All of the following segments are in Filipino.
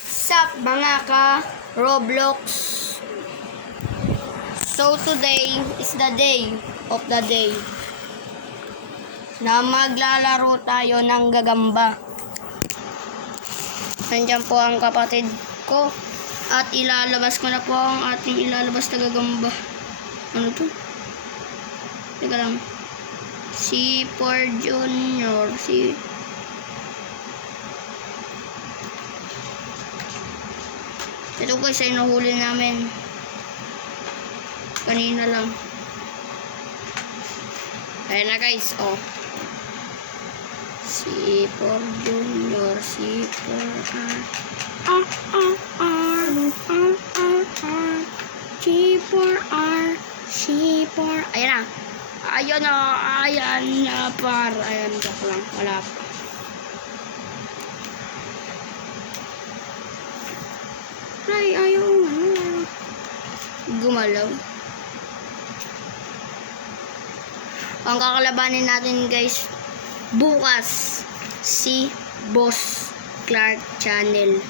Sup mga ka Roblox. So today is the day of the day na maglalaro tayo ng gagamba. Nandiyan po ang kapatid ko at ilalabas ko na po ang ating ilalabas na gagamba. Ano to? Teka lang. Si Por Junior. Ito guys ay nahuli namin kanina lang. Ayan na guys, oh. Si Por Junior, si Por si Por ayan na. Ayan na, ayan na par. Ayan, joke lang, wala pa. Ay, ayaw gumalaw. Ang kakalabanin natin guys bukas si Boss Clark Channel.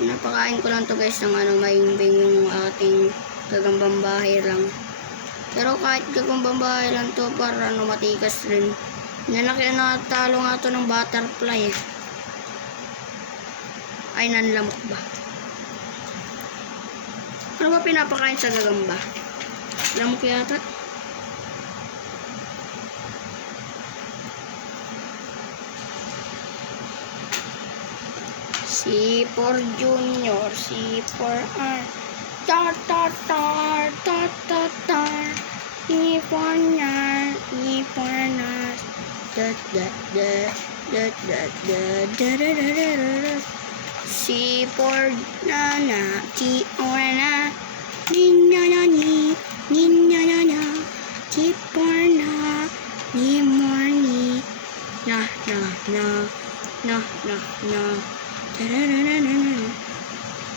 Napakain ko lang to guys ng maimbing yung ating gagambang bahay lang. Pero kahit gagambang bahay lang to, para matikas rin. Natalo nga to ng butterfly eh. Ay, nanlamok ba? Ano ba pinapakain sa gagamba? Lamok yata. Si Por Junior, si Por tar tar tar tar tar tar Iponar dat dat dat dat dat dat. Si Por Nana, si Orna, ninya nani, ninya nana, si Por na, ni morni, na na na, na na na,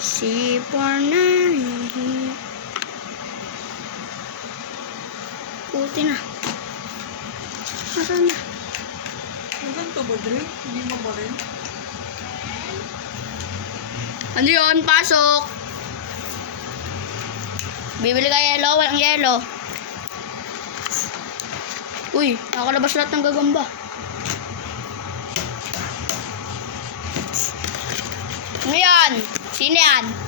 si Por nani. Puti na. Nasaan na? Nasaan to ba, Dre? Hindi mo ba rin? Ano yun? Pasok! Bibili ka yelo? Walang yelo. Uy, nakalabas lahat ng gagamba. Ano yan? Sino yan?